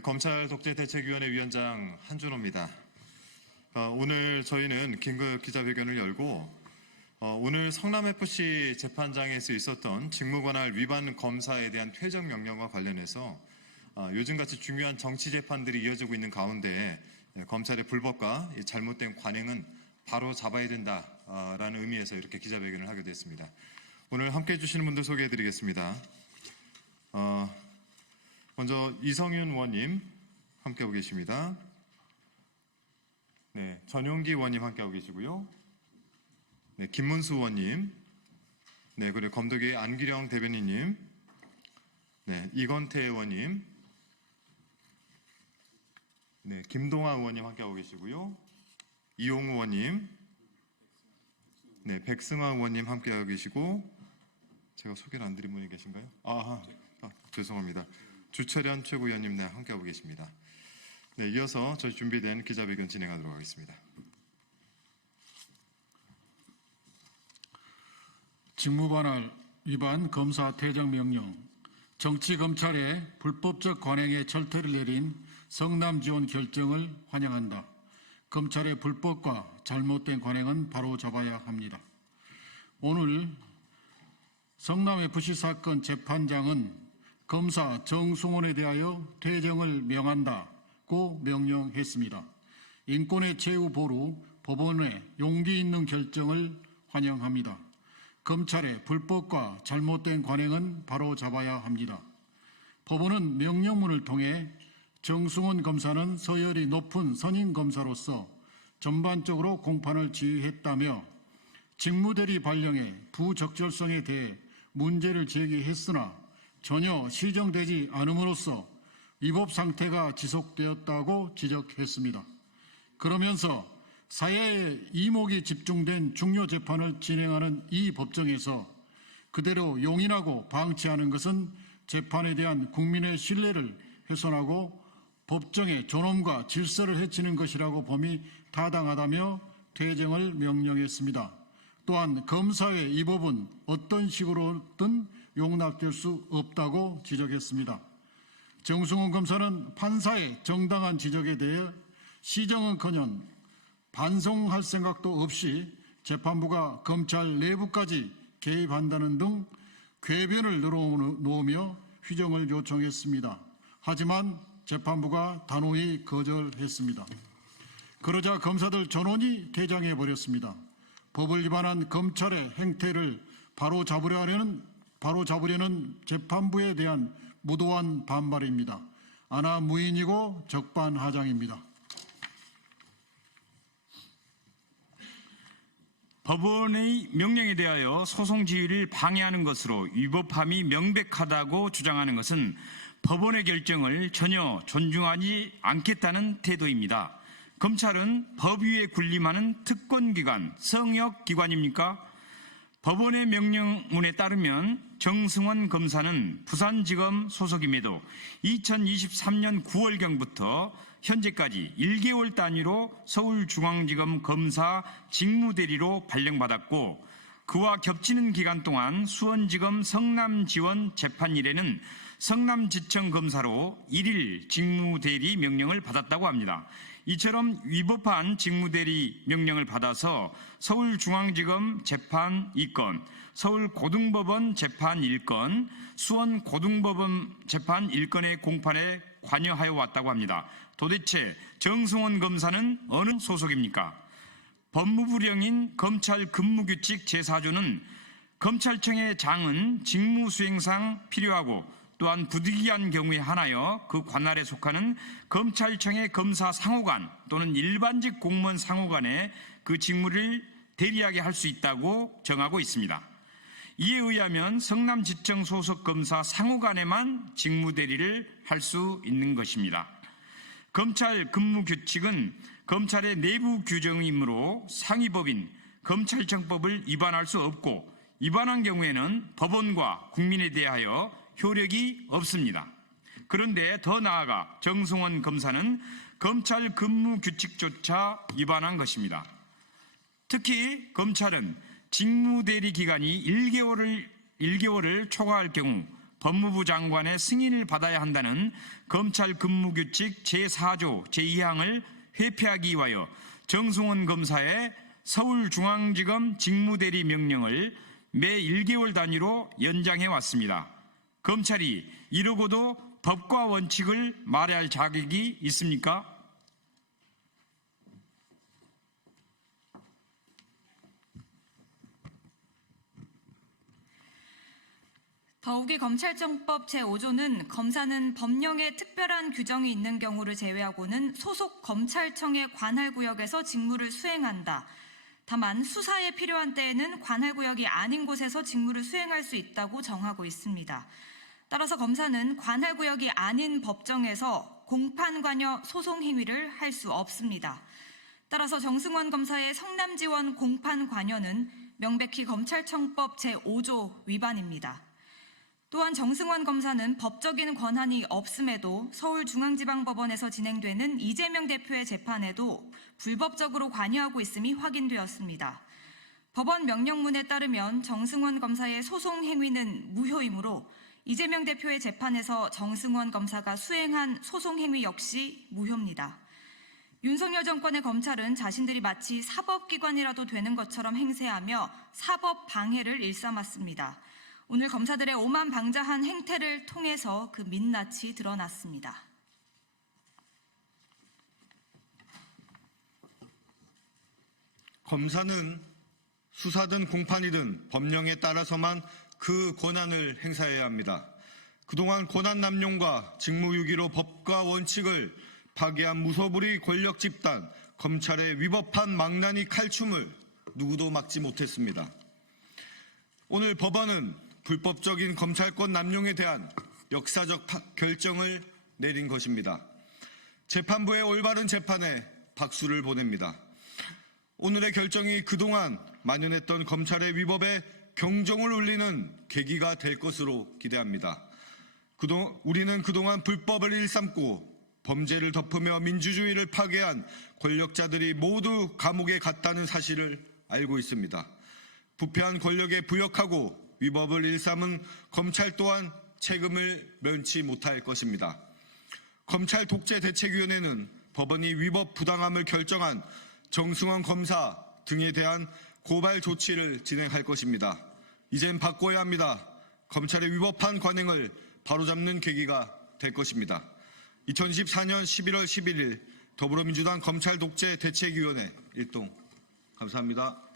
네, 검찰독재대책위원회 위원장 한준호입니다. 오늘 저희는 긴급 기자회견을 열고 오늘 성남FC 재판장에서 있었던 직무관할 위반 검사에 대한 퇴정 명령과 관련해서 요즘같이 중요한 정치 재판들이 이어지고 있는 가운데 검찰의 불법과 잘못된 관행은 바로 잡아야 된다라는 의미에서 이렇게 기자회견을 하게 됐습니다. 오늘 함께해 주시는 분들 소개해드리겠습니다. 먼저 이성윤 의원님 함께하고 계십니다. 네, 전용기 의원님 함께하고 계시고요. 네, 김문수 의원님, 네, 그리고 검도계의 안기령 대변인님, 네, 이건태 의원님, 네, 김동아 의원님 함께하고 계시고요. 이용우 의원님, 네, 백승화 의원님 함께하고 계시고, 제가 소개를 안 드린 분이 계신가요? 죄송합니다. 주철현 최고위원님 네, 함께하고 계십니다. 네, 이어서 저희 준비된 기자회견 진행하도록 하겠습니다. 직무관할 위반 검사 퇴정 명령, 정치검찰의 불법적 관행에 철퇴를 내린 성남지원 결정을 환영한다. 검찰의 불법과 잘못된 관행은 바로 잡아야 합니다. 오늘 성남FC 사건 재판장은 검사 정승원에 대하여 퇴정을 명한다고 명령했습니다. 인권의 최후 보루 법원의 용기 있는 결정을 환영합니다. 검찰의 불법과 잘못된 관행은 바로 잡아야 합니다. 법원은 명령문을 통해 정승원 검사는 서열이 높은 선임 검사로서 전반적으로 공판을 지휘했다며 직무대리 발령의 부적절성에 대해 문제를 제기했으나 전혀 시정되지 않음으로써 위법 상태가 지속되었다고 지적했습니다. 그러면서 사회의 이목이 집중된 중요 재판을 진행하는 이 법정에서 그대로 용인하고 방치하는 것은 재판에 대한 국민의 신뢰를 훼손하고 법정의 존엄과 질서를 해치는 것이라고 봄이 타당하다며 퇴정을 명령했습니다. 또한 검사의 이 법은 어떤 식으로든 용납될 수 없다고 지적했습니다. 정승원 검사는 판사의 정당한 지적에 대해 시정은커녕 반성할 생각도 없이 재판부가 검찰 내부까지 개입한다는 등 궤변을 늘어놓으며 휴정을 요청했습니다. 하지만 재판부가 단호히 거절했습니다. 그러자 검사들 전원이 퇴장해버렸습니다. 법을 위반한 검찰의 행태를 바로 잡으려는 재판부에 대한 무도한 반발입니다. 아나무인이고 적반하장입니다. 법원의 명령에 대하여 소송 지휘를 방해하는 것으로 위법함이 명백하다고 주장하는 것은 법원의 결정을 전혀 존중하지 않겠다는 태도입니다. 검찰은 법 위에 군림하는 특권기관, 성역기관입니까? 법원의 명령문에 따르면 정승원 검사는 부산지검 소속임에도 2023년 9월경부터 현재까지 1개월 단위로 서울중앙지검 검사 직무대리로 발령받았고 그와 겹치는 기간 동안 수원지검 성남지원 재판일에는 성남지청 검사로 1일 직무대리 명령을 받았다고 합니다. 이처럼 위법한 직무대리 명령을 받아서 서울중앙지검 재판 2건, 서울고등법원 재판 1건, 수원고등법원 재판 1건의 공판에 관여하여 왔다고 합니다. 도대체 정승원 검사는 어느 소속입니까? 법무부령인 검찰근무규칙 제4조는 검찰청의 장은 직무수행상 필요하고 또한 부득이한 경우에 한하여 그 관할에 속하는 검찰청의 검사 상호관 또는 일반직 공무원 상호관에 그 직무를 대리하게 할 수 있다고 정하고 있습니다. 이에 의하면 성남지청 소속 검사 상호관에만 직무 대리를 할 수 있는 것입니다. 검찰 근무규칙은 검찰의 내부 규정이므로 상위법인 검찰청법을 위반할 수 없고 위반한 경우에는 법원과 국민에 대하여 효력이 없습니다. 그런데 더 나아가 정승원 검사는 검찰 근무규칙조차 위반한 것입니다. 특히 검찰은 직무대리 기간이 1개월을 초과할 경우 법무부 장관의 승인을 받아야 한다는 검찰 근무규칙 제4조 제2항을 회피하기 위하여 정승원 검사의 서울중앙지검 직무대리 명령을 매 1개월 단위로 연장해 왔습니다. 검찰이 이러고도 법과 원칙을 말할 자격이 있습니까? 더욱이 검찰청법 제5조는 검사는 법령에 특별한 규정이 있는 경우를 제외하고는 소속 검찰청의 관할구역에서 직무를 수행한다. 다만 수사에 필요한 때에는 관할구역이 아닌 곳에서 직무를 수행할 수 있다고 정하고 있습니다. 따라서 검사는 관할구역이 아닌 법정에서 공판관여 소송행위를 할 수 없습니다. 따라서 정승원 검사의 성남지원 공판관여는 명백히 검찰청법 제5조 위반입니다. 또한 정승원 검사는 법적인 권한이 없음에도 서울중앙지방법원에서 진행되는 이재명 대표의 재판에도 불법적으로 관여하고 있음이 확인되었습니다. 법원 명령문에 따르면 정승원 검사의 소송 행위는 무효이므로 이재명 대표의 재판에서 정승원 검사가 수행한 소송 행위 역시 무효입니다. 윤석열 정권의 검찰은 자신들이 마치 사법기관이라도 되는 것처럼 행세하며 사법 방해를 일삼았습니다. 오늘 검사들의 오만방자한 행태를 통해서 그 민낯이 드러났습니다. 검사는 수사든 공판이든 법령에 따라서만 그 권한을 행사해야 합니다. 그동안 권한 남용과 직무유기로 법과 원칙을 파괴한 무소불위 권력 집단, 검찰의 위법한 망나니 칼춤을 누구도 막지 못했습니다. 오늘 법원은 불법적인 검찰권 남용에 대한 역사적 결정을 내린 것입니다. 재판부의 올바른 재판에 박수를 보냅니다. 오늘의 결정이 그동안 만연했던 검찰의 위법에 경종을 울리는 계기가 될 것으로 기대합니다. 우리는 그동안 불법을 일삼고 범죄를 덮으며 민주주의를 파괴한 권력자들이 모두 감옥에 갔다는 사실을 알고 있습니다. 부패한 권력에 부역하고 위법을 일삼은 검찰 또한 책임을 면치 못할 것입니다. 검찰 독재대책위원회는 법원이 위법 부당함을 결정한 정승원 검사 등에 대한 고발 조치를 진행할 것입니다. 이젠 바꿔야 합니다. 검찰의 위법한 관행을 바로잡는 계기가 될 것입니다. 2024년 11월 11일 더불어민주당 검찰 독재대책위원회 일동 감사합니다.